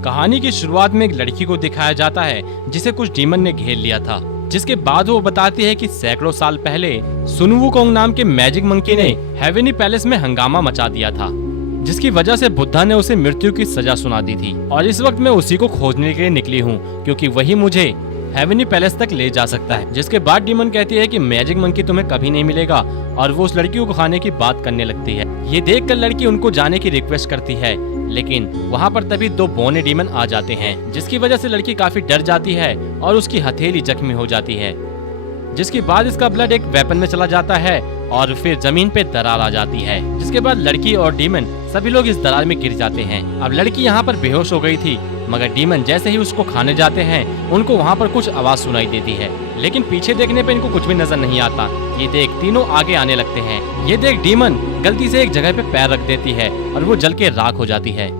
कहानी की शुरुआत में एक लड़की को दिखाया जाता है जिसे कुछ डीमन ने घेर लिया था, जिसके बाद वो बताती है कि सैकड़ों साल पहले सुन वुकोंग नाम के मैजिक मंकी ने हेवेनी पैलेस में हंगामा मचा दिया था, जिसकी वजह से बुद्धा ने उसे मृत्यु की सजा सुना दी थी। और इस वक्त मैं उसी को खोजने के लिए निकली हूँ, क्योंकि वही मुझे हेवेनी पैलेस तक ले जा सकता है। जिसके बाद डीमन कहती है कि मैजिक मंकी तुम्हें कभी नहीं मिलेगा, और वो उस लड़की को खाने की बात करने लगती है। ये देखकर लड़की उनको जाने की रिक्वेस्ट करती है, लेकिन वहाँ पर तभी दो बौने डीमन आ जाते हैं, जिसकी वजह से लड़की काफी डर जाती है और उसकी हथेली जख्मी हो जाती है। जिसके बाद इसका ब्लड एक वेपन में चला जाता है और फिर जमीन पे दरार आ जाती है। जिसके बाद लड़की और डीमन सभी लोग इस दरार में गिर जाते हैं। अब लड़की यहाँ पर बेहोश हो गई थी, मगर डीमन जैसे ही उसको खाने जाते हैं उनको वहाँ पर कुछ आवाज सुनाई देती है, लेकिन पीछे देखने पे इनको कुछ भी नजर नहीं आता। ये देख तीनों आगे आने लगते हैं। ये देख डीमन गलती से एक जगह पे पैर रख देती है और वो जल के राख हो जाती है,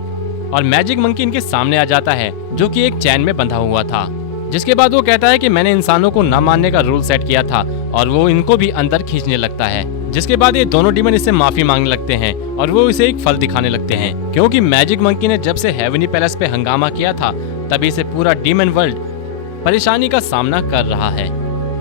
और मैजिक मंकी इनके सामने आ जाता है, जो कि एक चैन में बंधा हुआ था। जिसके बाद वो कहता है कि मैंने इंसानों को न मानने का रूल सेट किया था, और वो इनको भी अंदर खींचने लगता है। जिसके बाद ये दोनों डीमन इससे माफी मांगने लगते हैं और वो इसे एक फल दिखाने लगते हैं, क्योंकि मैजिक मंकी ने जब से हेवेनी पैलेस पे हंगामा किया था तभी से पूरा डीमन वर्ल्ड परेशानी का सामना कर रहा है।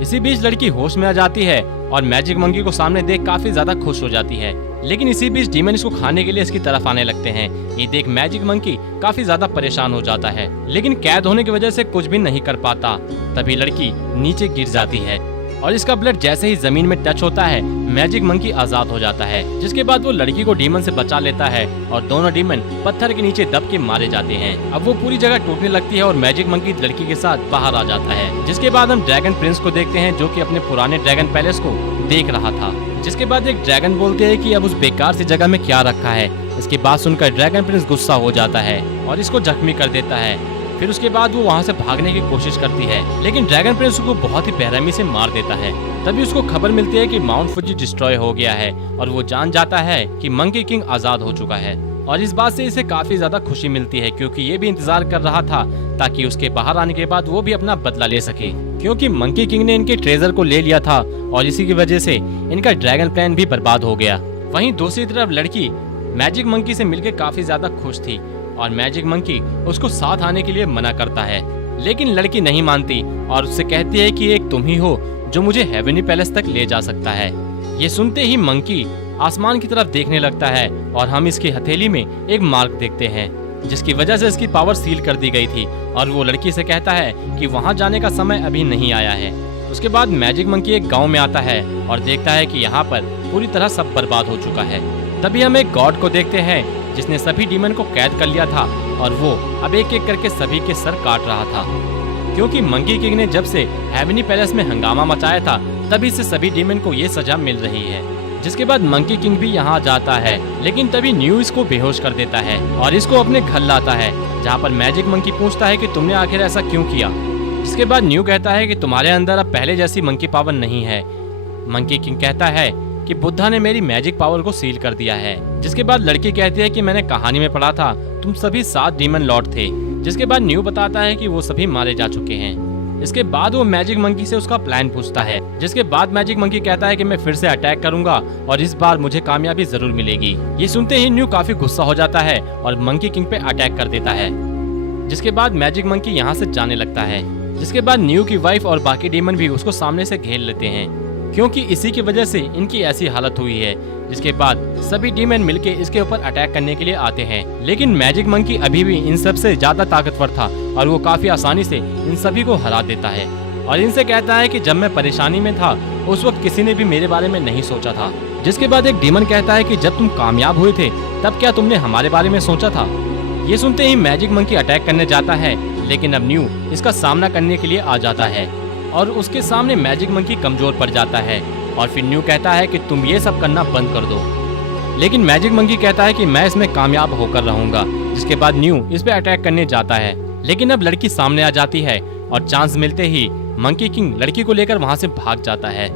इसी बीच लड़की होश में आ जाती है और मैजिक मंकी को सामने देख काफी ज्यादा खुश हो जाती है, लेकिन इसी बीच डीमन इसको खाने के लिए इसकी तरफ आने लगते हैं। ये देख मैजिक मंकी काफी ज्यादा परेशान हो जाता है, लेकिन कैद होने की वजह से कुछ भी नहीं कर पाता। तभी लड़की नीचे गिर जाती है और इसका ब्लड जैसे ही जमीन में टच होता है मैजिक मंकी आजाद हो जाता है। जिसके बाद वो लड़की को डीमन से बचा लेता है और दोनों डीमन पत्थर के नीचे दब के मारे जाते हैं। अब वो पूरी जगह टूटने लगती है और मैजिक मंकी लड़की के साथ बाहर आ जाता है। जिसके बाद हम ड्रैगन प्रिंस को देखते हैं, जो कि अपने पुराने ड्रैगन पैलेस को देख रहा था। जिसके बाद एक ड्रैगन बोलते हैं कि अब उस बेकार सी जगह में क्या रखा है। इसकी बात सुनकर ड्रैगन प्रिंस गुस्सा हो जाता है और इसको जख्मी कर देता है। फिर उसके बाद वो वहाँ से भागने की कोशिश करती है, लेकिन ड्रैगन प्रिंस को बहुत ही बेरहमी से मार देता है। तभी उसको खबर मिलती है कि माउंट फुजी डिस्ट्रॉय हो गया है, और वो जान जाता है कि मंकी किंग आजाद हो चुका है। और इस बात से इसे काफी ज्यादा खुशी मिलती है, क्योंकि ये भी इंतजार कर रहा था ताकि उसके बाहर आने के बाद वो भी अपना बदला ले सके, क्योंकि मंकी किंग ने इनके ट्रेजर को ले लिया था और इसी की वजह से इनका ड्रैगन प्लान भी बर्बाद हो गया। वहीं दूसरी तरफ लड़की मैजिक मंकी से मिलकर काफी ज्यादा खुश थी और मैजिक मंकी उसको साथ आने के लिए मना करता है, लेकिन लड़की नहीं मानती और उससे कहती है कि एक तुम ही हो जो मुझे हेवेनी पैलेस तक ले जा सकता है। ये सुनते ही मंकी आसमान की तरफ देखने लगता है और हम इसकी हथेली में एक मार्क देखते हैं, जिसकी वजह से इसकी पावर सील कर दी गई थी। और वो लड़की से कहता है कि वहाँ जाने का समय अभी नहीं आया है। उसके बाद मैजिक मंकी एक गाँव में आता है और देखता है कि यहाँ पर पूरी तरह सब बर्बाद हो चुका है। तभी हम एक गॉड को देखते हैं जिसने सभी डीमन को कैद कर लिया था, और वो अब एक एक करके सभी के सर काट रहा था, क्योंकि मंकी किंग ने जब से हेवेनी पैलेस में हंगामा मचाया था तभी से सभी डीमन को ये सजा मिल रही है। जिसके बाद मंकी किंग भी यहाँ जाता है, लेकिन तभी न्यू इसको बेहोश कर देता है और इसको अपने घर लाता है, जहाँ पर मैजिक मंकी पूछता है कि तुमने आखिर ऐसा क्यों किया। जिसके बाद न्यू कहता है कि तुम्हारे अंदर अब पहले जैसी मंकी पावर नहीं है। मंकी किंग कहता है कि बुद्धा ने मेरी मैजिक पावर को सील कर दिया है। जिसके बाद लड़की कहती है कि मैंने कहानी में पढ़ा था तुम सभी 7 डीमन लॉर्ड थे। जिसके बाद न्यू बताता है कि वो सभी मारे जा चुके हैं। इसके बाद वो मैजिक मंकी से उसका प्लान पूछता है। जिसके बाद मैजिक मंकी कहता है कि मैं फिर से अटैक करूंगा और इस बार मुझे कामयाबी जरूर मिलेगी। ये सुनते ही न्यू काफी गुस्सा हो जाता है और मंकी किंग पे अटैक कर देता है। जिसके बाद मैजिक मंकी यहाँ से जाने लगता है। जिसके बाद न्यू की वाइफ और बाकी डीमन भी उसको सामने से घेर लेते हैं, क्योंकि इसी की वजह से इनकी ऐसी हालत हुई है। जिसके बाद सभी डीमन मिलके इसके ऊपर अटैक करने के लिए आते हैं, लेकिन मैजिक मंकी अभी भी इन सब से ज्यादा ताकतवर था और वो काफी आसानी से इन सभी को हरा देता है। और इनसे कहता है कि जब मैं परेशानी में था उस वक्त किसी ने भी मेरे बारे में नहीं सोचा था। जिसके बाद एक डीमन कहता है कि जब तुम कामयाब हुए थे तब क्या तुमने हमारे बारे में सोचा था। ये सुनते ही मैजिक मंकी अटैक करने जाता है, लेकिन अब न्यू इसका सामना करने के लिए आ जाता है और उसके सामने मैजिक मंकी कमजोर पड़ जाता है। और फिर न्यू कहता है कि तुम ये सब करना बंद कर दो, लेकिन मैजिक मंकी कहता है कि मैं इसमें कामयाब होकर रहूंगा। जिसके बाद न्यू इस पे अटैक करने जाता है, लेकिन अब लड़की सामने आ जाती है और चांस मिलते ही मंकी किंग लड़की को लेकर वहाँ से भाग जाता है।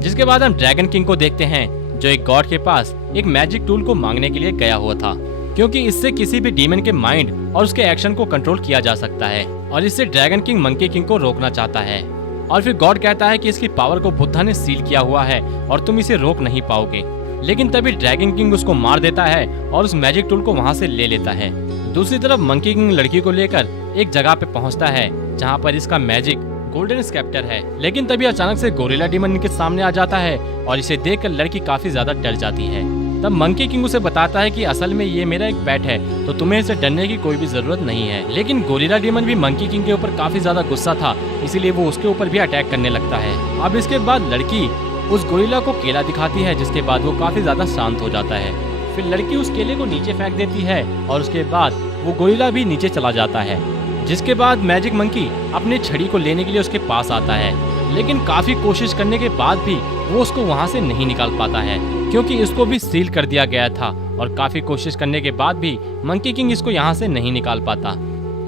जिसके बाद हम ड्रैगन किंग को देखते हैं, जो एक गॉड के पास एक मैजिक टूल को मांगने के लिए गया हुआ था, क्योंकि इससे किसी भी डीमन के माइंड और उसके एक्शन को कंट्रोल किया जा सकता है। और इससे ड्रैगन किंग मंकी किंग को रोकना चाहता है। और फिर गॉड कहता है कि इसकी पावर को बुद्धा ने सील किया हुआ है और तुम इसे रोक नहीं पाओगे। लेकिन तभी ड्रैगन किंग उसको मार देता है और उस मैजिक टूल को वहाँ से ले लेता है। दूसरी तरफ मंकी किंग लड़की को लेकर एक जगह पे पहुंचता है जहां पर इसका मैजिक गोल्डन स्केप्टर है। लेकिन तभी अचानक से गोरिल्ला डीमन इनके सामने आ जाता है और इसे देखकर लड़की काफी ज्यादा डर जाती है। तब मंकी किंग उसे बताता है कि असल में ये मेरा एक पेट है, तो तुम्हें इसे डरने की कोई भी जरूरत नहीं है। लेकिन गोरिल्ला डीमन भी मंकी किंग के ऊपर काफी ज्यादा गुस्सा था, इसीलिए वो उसके ऊपर भी अटैक करने लगता है। अब इसके बाद लड़की उस गोरिल्ला को केला दिखाती है, जिसके बाद वो काफी ज्यादा शांत हो जाता है। फिर लड़की उस केले को नीचे फेंक देती है और उसके बाद वो गोरिल्ला भी नीचे चला जाता है। जिसके बाद मैजिक मंकी अपनी छड़ी को लेने के लिए उसके पास आता है, लेकिन काफी कोशिश करने के बाद भी वो उसको वहाँ से नहीं निकाल पाता है, क्योंकि इसको भी सील कर दिया गया था। और काफी कोशिश करने के बाद भी मंकी किंग इसको यहाँ से नहीं निकाल पाता।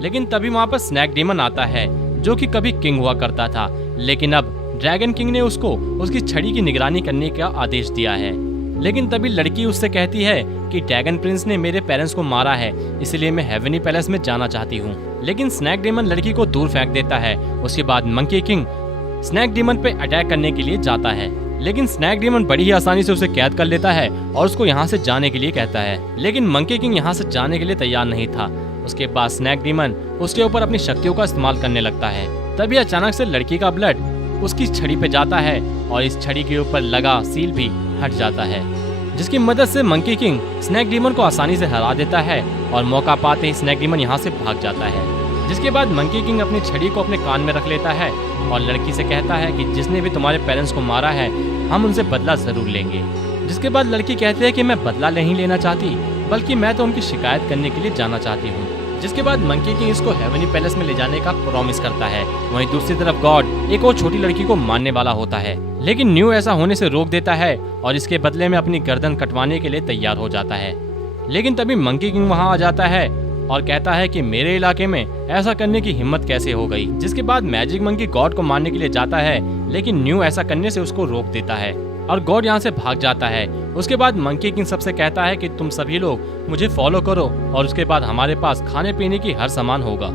लेकिन तभी वहाँ पर स्नैक डीमन आता है, जो कि कभी किंग हुआ करता था, लेकिन अब ड्रैगन किंग ने उसको उसकी छड़ी की निगरानी करने का आदेश दिया है। लेकिन तभी लड़की उससे कहती है कि ड्रैगन प्रिंस ने मेरे पेरेंट्स को मारा है, इसलिए मैं हेवनी पैलेस में जाना चाहती हूँ। लेकिन स्नैक डीमन लड़की को दूर फेंक देता है। उसके बाद मंकी किंग स्नैक डीमन पे अटैक करने के लिए जाता है, लेकिन स्नैक डीमन बड़ी ही आसानी से उसे कैद कर लेता है और उसको यहाँ से जाने के लिए कहता है। लेकिन मंकी किंग यहाँ से जाने के लिए तैयार नहीं था। उसके बाद स्नैक डीमन उसके ऊपर अपनी शक्तियों का इस्तेमाल करने लगता है। तभी अचानक से लड़की का ब्लड उसकी छड़ी पे जाता है और इस छड़ी के ऊपर लगा सील भी हट जाता है, जिसकी मदद से मंकी किंग स्नैक डीमन को आसानी से हरा देता है और मौका पाते ही स्नैक डीमन यहाँ से भाग जाता है। जिसके बाद मंकी किंग अपनी छड़ी को अपने कान में रख लेता है और लड़की से कहता है कि जिसने भी तुम्हारे पेरेंट्स को मारा है, हम उनसे बदला जरूर लेंगे। जिसके बाद लड़की कहती है कि मैं बदला नहीं लेना चाहती, बल्कि मैं तो उनकी शिकायत करने के लिए जाना चाहती हूँ। जिसके बाद मंकी किंग इसको हेवनी पैलेस में ले जाने का प्रॉमिस करता है। वहीं दूसरी तरफ गॉड एक और छोटी लड़की को मारने वाला होता है, लेकिन न्यू ऐसा होने से रोक देता है और इसके बदले में अपनी गर्दन कटवाने के लिए तैयार हो जाता है। लेकिन तभी मंकी किंग वहां आ जाता है और कहता है कि मेरे इलाके में ऐसा करने की हिम्मत कैसे हो गई। जिसके बाद मैजिक मंकी गॉड को मारने के लिए जाता है, लेकिन न्यू ऐसा करने से उसको रोक देता है और गॉड यहाँ से भाग जाता है। उसके बाद मंकी किंग सबसे कहता है कि तुम सभी लोग मुझे फॉलो करो और उसके बाद हमारे पास खाने पीने की हर सामान होगा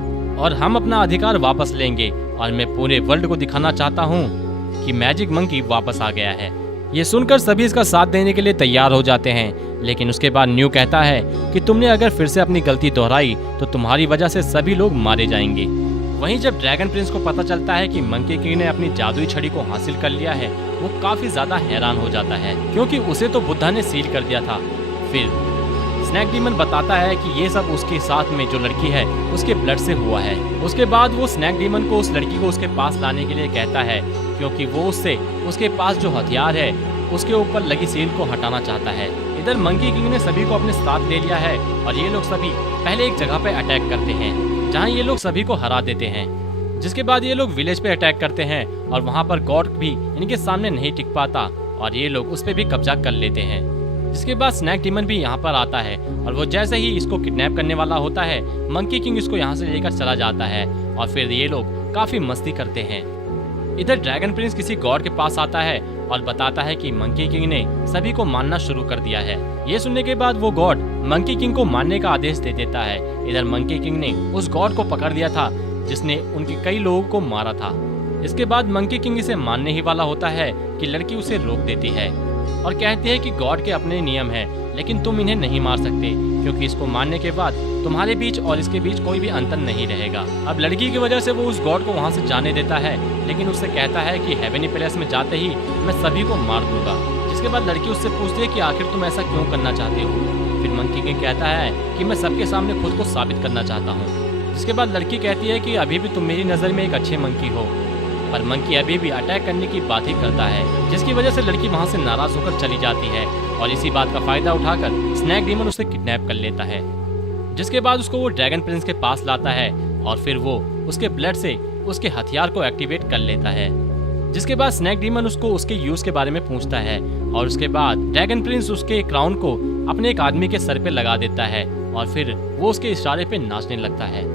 और हम अपना अधिकार वापस लेंगे और मैं पूरे वर्ल्ड को दिखाना चाहता हूँ कि मैजिक मंकी वापस आ गया है। ये सुनकर सभी इसका साथ देने के लिए तैयार हो जाते हैं, लेकिन उसके बाद न्यू कहता है कि तुमने अगर फिर से अपनी गलती दोहराई तो तुम्हारी वजह से सभी लोग मारे जाएंगे। वहीं जब ड्रैगन प्रिंस को पता चलता है कि मंकी किंग ने अपनी जादुई छड़ी को हासिल कर लिया है, वो काफी ज्यादा हैरान हो जाता है, क्योंकि उसे तो बुद्धा ने सील कर दिया था। फिर स्नैक डीमन बताता है कि ये सब उसके साथ में जो लड़की है उसके ब्लड से हुआ है। उसके बाद वो स्नैक डीमन को उस लड़की को उसके पास लाने के लिए कहता है, क्योंकि वो उससे उसके पास जो हथियार है उसके ऊपर लगी सील को हटाना चाहता है। इधर मंकी किंग ने सभी को अपने साथ ले लिया है और ये लोग सभी पहले एक जगह पे अटैक करते हैं, जहाँ ये लोग सभी को हरा देते हैं। जिसके बाद ये लोग विलेज पे अटैक करते हैं और वहाँ पर गॉड भी इनके सामने नहीं टिक पाता और ये लोग उस पे भी कब्जा कर लेते हैं। जिसके बाद स्नैक डीमन भी यहाँ पर आता है और वो जैसे ही इसको किडनैप करने वाला होता है, मंकी किंग इसको यहाँ से लेकर चला जाता है और फिर ये लोग काफी मस्ती करते हैं। इधर ड्रैगन प्रिंस किसी गॉड के पास आता है और बताता है कि मंकी किंग ने सभी को मारना शुरू कर दिया है। ये सुनने के बाद वो गॉड मंकी किंग को मारने का आदेश दे देता है। इधर मंकी किंग ने उस गॉड को पकड़ लिया था जिसने उनके कई लोगों को मारा था। इसके बाद मंकी किंग इसे मारने ही वाला होता है कि लड़की उसे रोक देती है और कहती है कि गॉड के अपने नियम है, लेकिन तुम इन्हें नहीं मार सकते, क्योंकि इसको मारने के बाद तुम्हारे बीच और इसके बीच कोई भी अंतर नहीं रहेगा। अब लड़की की वजह से वो उस गॉड को वहाँ से जाने देता है, लेकिन उससे कहता है कि हेवनी पैलेस में जाते ही मैं सभी को मार दूंगा। जिसके बाद लड़की उससे पूछती है कि आखिर तुम ऐसा क्यों करना चाहते हो। फिर मंकी किंग कहता है कि मैं सबके सामने खुद को साबित करना चाहता हूँ। जिसके बाद लड़की कहती है कि अभी भी तुम मेरी नज़र में एक अच्छे मंकी हो, पर मंकी अभी भी अटैक करने की बात ही करता है। जिसकी वजह से लड़की वहाँ से नाराज होकर चली जाती है और इसी बात का फायदा उठाकर स्नैक डीमन उसे किडनैप कर लेता है। जिसके बाद उसको वो ड्रैगन प्रिंस के पास लाता है और फिर वो उसके ब्लड से उसके हथियार को एक्टिवेट कर लेता है। जिसके बाद स्नैक डीमन उसको उसके यूज के बारे में पूछता है और उसके बाद ड्रैगन प्रिंस उसके क्राउन को अपने एक आदमी के सर पे लगा देता है और फिर वो उसके इशारे पे नाचने लगता है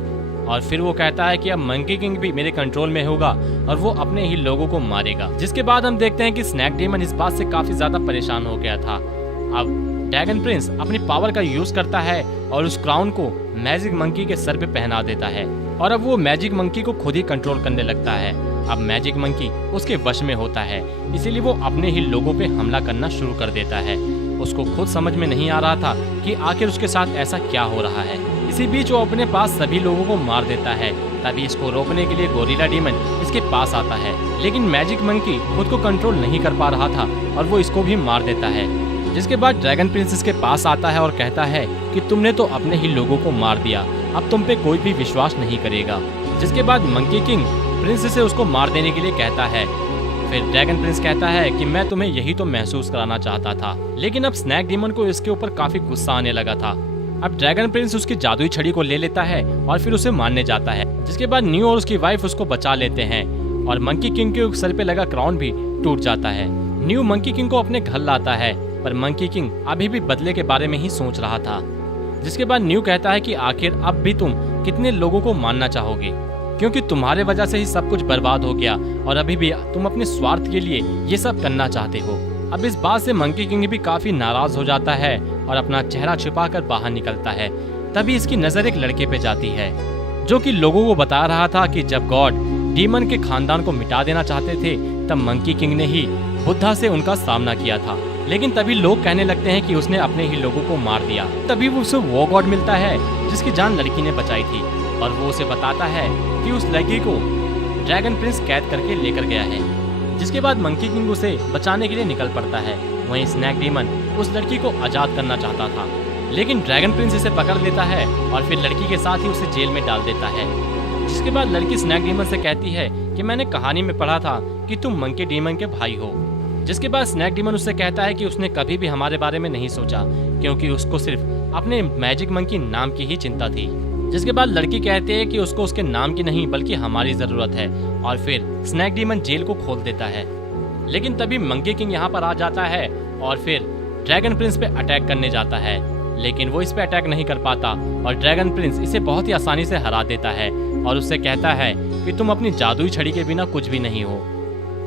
और फिर वो कहता है कि अब मंकी किंग भी मेरे कंट्रोल में होगा और वो अपने ही लोगों को मारेगा। जिसके बाद हम देखते हैं कि स्नैक डीमन इस बात से काफी ज्यादा परेशान हो गया था। अब ड्रैगन प्रिंस अपनी पावर का यूज करता है और उस क्राउन को मैजिक मंकी के सर पे पहना देता है और अब वो मैजिक मंकी को खुद ही कंट्रोल करने लगता है। अब मैजिक मंकी उसके वश में होता है, इसीलिए वो अपने ही लोगों पे हमला करना शुरू कर देता है। उसको खुद समझ में नहीं आ रहा था कि आखिर उसके साथ ऐसा क्या हो रहा है, इसी बीच वो अपने पास सभी लोगों को मार देता है। तभी इसको रोकने के लिए गोरिल्ला डीमन इसके पास आता है, लेकिन मैजिक मंकी खुद को कंट्रोल नहीं कर पा रहा था और वो इसको भी मार देता है। जिसके बाद ड्रैगन प्रिंस इसके पास आता है और कहता है कि तुमने तो अपने ही लोगों को मार दिया, अब तुम पे कोई भी विश्वास नहीं करेगा। जिसके बाद मंकी किंग प्रिंस से उसको मार देने के लिए कहता है। फिर ड्रैगन प्रिंस कहता है कि मैं तुम्हें यही तो महसूस कराना चाहता था, लेकिन अब स्नैक डीमन को इसके ऊपर काफी गुस्सा आने लगा था। अब ड्रैगन प्रिंस उसकी जादुई छड़ी को ले लेता है और फिर उसे मारने जाता है। जिसके बाद न्यू और उसकी वाइफ उसको बचा लेते हैं और मंकी किंग के सर पे लगा क्राउन भी टूट जाता है। न्यू मंकी किंग को अपने घर लाता है, पर मंकी किंग अभी भी बदले के बारे में ही सोच रहा था। जिसके बाद न्यू कहता है कि आखिर अब भी तुम कितने लोगों को मारना चाहोगे, क्योंकि तुम्हारे वजह से ही सब कुछ बर्बाद हो गया और अभी भी तुम अपने स्वार्थ के लिए ये सब करना चाहते हो। अब इस बात से मंकी किंग भी काफी नाराज हो जाता है और अपना चेहरा छिपाकर बाहर निकलता है। तभी इसकी नजर एक लड़के पे जाती है जो कि लोगों को बता रहा था कि जब गॉड डीमन के खानदान को मिटा देना चाहते थे तब मंकी किंग ने ही बुद्धा से उनका सामना किया था। लेकिन तभी लोग कहने लगते हैं कि उसने अपने ही लोगों को मार दिया। तभी उसे वो गॉड मिलता है जिसकी जान लड़की ने बचाई थी और वो उसे बताता है कि उस लड़की को ड्रैगन प्रिंस कैद करके लेकर गया है। जिसके बाद मंकी किंग उसे बचाने के लिए निकल पड़ता है। वहीं स्नैक डीमन उस लड़की को आजाद करना चाहता था, लेकिन ड्रैगन प्रिंस इसे पकड़ लेता है और फिर लड़की के साथ ही उसे जेल में डाल देता है। जिसके बाद लड़की स्नैक डीमन से कहती है कि मैंने कहानी में पढ़ा था कि तुम मंकी डीमन के भाई हो। जिसके बाद स्नैक डीमन उससे कहता है कि उसने कभी भी हमारे बारे में नहीं सोचा, क्योंकि उसको सिर्फ अपने मैजिक मंकी नाम की ही चिंता थी। जिसके बाद लड़की कहती है कि उसको उसके नाम की नहीं बल्कि हमारी जरूरत है और फिर स्नैक डीमन जेल को खोल देता है। लेकिन तभी मंकी किंग यहाँ पर आ जाता है और फिर ड्रैगन प्रिंस पे अटैक करने जाता है, लेकिन वो इस पे अटैक नहीं कर पाता और ड्रैगन प्रिंस इसे बहुत ही आसानी से हरा देता है और उससे कहता है कि तुम अपनी जादुई छड़ी के बिना कुछ भी नहीं हो।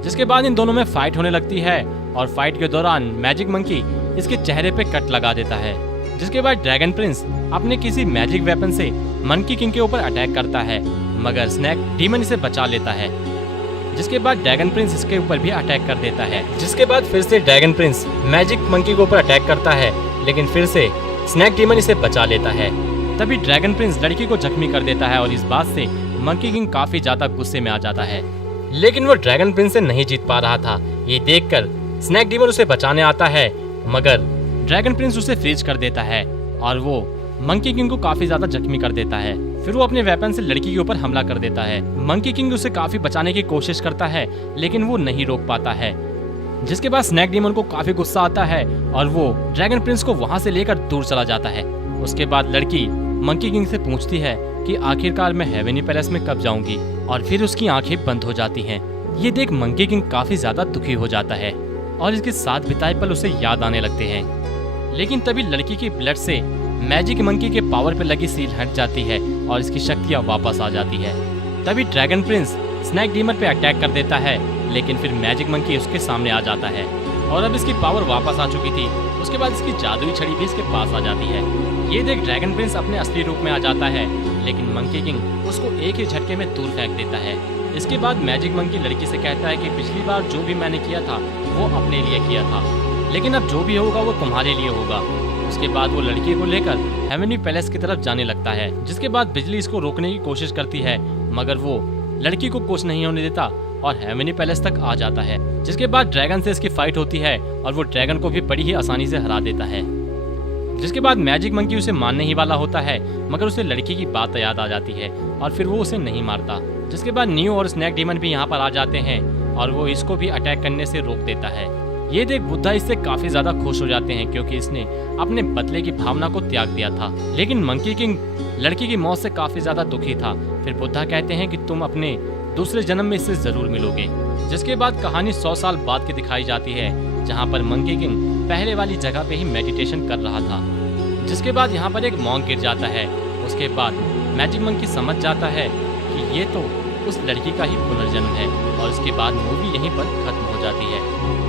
जिसके बाद इन दोनों में फाइट होने लगती है और फाइट के दौरान मैजिक मंकी इसके चेहरे पे कट लगा देता है। जिसके बाद ड्रैगन प्रिंस अपने किसी मैजिक वेपन से मंकी किंग के ऊपर अटैक करता है, मगर स्नैक डीमन इसे बचा लेता है। जिसके बाद ड्रैगन प्रिंस इसके ऊपर भी अटैक कर देता है। जिसके बाद फिर से ड्रैगन प्रिंस मैजिक मंकी के ऊपर अटैक करता है, लेकिन फिर से स्नैक डीमन इसे बचा लेता है। तभी ड्रैगन प्रिंस लड़की को जख्मी कर देता है और इस बात से मंकी किंग काफी ज्यादा गुस्से में आ जाता है, लेकिन वो ड्रैगन प्रिंस से नहीं जीत पा रहा था। ये देखकर स्नैक डीमन उसे बचाने आता है, मगर ड्रैगन प्रिंस उसे फ्रीज कर देता है और वो मंकी किंग को काफी ज्यादा जख्मी कर देता है। फिर वो अपने वेपन से लड़की के ऊपर हमला कर देता है। मंकी किंग उसे काफी बचाने की कोशिश करता है, लेकिन वो नहीं रोक पाता है। जिसके बाद स्नैक डीमन को काफी गुस्सा आता है और वो ड्रैगन प्रिंस को वहां से लेकर दूर चला जाता है। उसके बाद लड़की मंकी किंग से पूछती है कि आखिरकार मैं हेवेनी पैलेस में कब जाऊंगी, और फिर उसकी आंखें बंद हो जाती हैं। ये देख मंकी किंग काफी ज्यादा दुखी हो जाता है और इसके साथ बिताए पल उसे याद आने लगते हैं। लेकिन तभी लड़की की ब्लड से मैजिक मंकी के पावर पे लगी सील हट जाती है और इसकी शक्तियाँ वापस आ जाती है। तभी ड्रैगन प्रिंस स्नैक डीमन पे अटैक कर देता है, लेकिन फिर मैजिक मंकी उसके सामने आ जाता है और अब इसकी पावर वापस आ चुकी थी। उसके बाद इसकी जादुई छड़ी भी इसके पास आ जाती है। ये देख ड्रैगन प्रिंस अपने असली रूप में आ जाता है, लेकिन मंकी किंग उसको एक ही झटके में दूर फेंक देता है। इसके बाद मैजिक मंकी लड़की से कहता है कि पिछली बार जो भी मैंने किया था वो अपने लिए किया था, लेकिन अब जो भी होगा वो तुम्हारे लिए होगा। उसके बाद वो लड़की को लेकर हेवेनी पैलेस की तरफ जाने लगता है। जिसके बाद बिजली इसको रोकने की कोशिश करती है, मगर वो लड़की को कुछ नहीं होने देता और हेवेनी पैलेस तक आ जाता है। जिसके बाद ड्रैगन से इसकी फाइट होती है और वो ड्रैगन को भी बड़ी ही आसानी से हरा देता है। जिसके बाद मैजिक मंकी उसे मारने ही वाला होता है, मगर उसे लड़की की बात याद आ जाती है और फिर वो उसे नहीं मारता। जिसके बाद न्यू और स्नैक डीमन भी यहाँ पर आ जाते हैं और वो इसको भी अटैक करने से रोक देता है। ये देख बुद्धा इससे काफी ज्यादा खुश हो जाते हैं, क्योंकि इसने अपने बदले की भावना को त्याग दिया था। लेकिन मंकी किंग लड़की की मौत से काफी ज्यादा दुखी था। फिर बुद्धा कहते हैं कि तुम अपने दूसरे जन्म में इससे जरूर मिलोगे। जिसके बाद कहानी 100 साल बाद की दिखाई जाती है, जहाँ पर मंकी किंग पहले वाली जगह पे ही मेडिटेशन कर रहा था। जिसके बाद यहाँ पर एक मॉन्क गिर जाता है। उसके बाद मैजिक मंकी समझ जाता है कि ये तो उस लड़की का ही पुनर्जन्म है और उसके बाद मूवी यहीं पर खत्म हो जाती है।